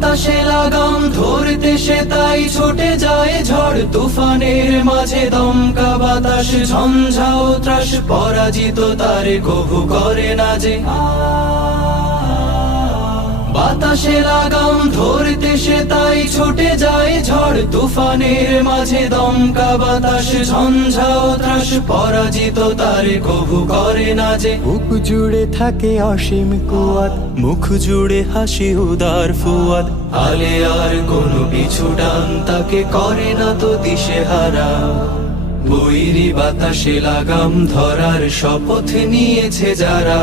বাতাসে লাগাম, ধরতে সে তাই ছুটে যায় ঝড়। তুফানের মাঝে দমকা বাতাস ঝঞ্ঝাও ত্রাস, পরাজিত তার কভু করে না যে। বাতাসে লাগাম ধরতে সে তাই ছুটে যায় ঝড়। তুফানের মাঝে দমকা বাতাস ঝঞ্ঝাও ত্রাস পরাজিত তারে। কভু করে না যে বুক জুড়ে থাকে অসীম কুয়াত মুখ জুড়ে হাসি উদার ফুয়াদ। আলে আর কোনো পিছু ডান তাকে করে না তো দিশে হারা। বৈরি বাতাসে লাগাম ধরার শপথ নিয়েছে যারা।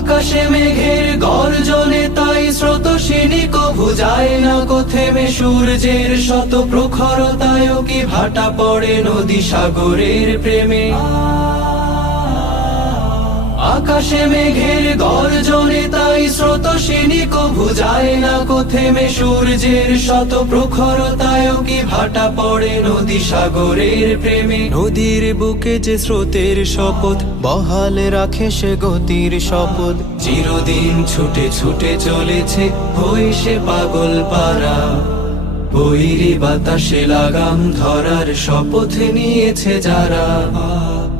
আকাশে মেঘের গর্জনে তাই স্রোতসিনী কভু যায় না কো থেমে সূর্যের শত প্রখরতায় কি ভাটা পড়ে নদী সাগরের প্রেমে? আকাশে মেঘের গর্জনে তাই স্রোতসিনী কভু যায় না কো থেমে সূর্যের শত প্রখরতায় কি ভাটা পড়ে নদী সাগরের প্রেমে? নদীর বুকে যে স্রোতের শপথ, বহাল রাখে সে গতির শপথ। চিরদিন ছুটে ছুটে চলেছে, হই সে পাগল পারা বৈরি বাতাসে লাগাম ধরার শপথ নিয়েছে যারা।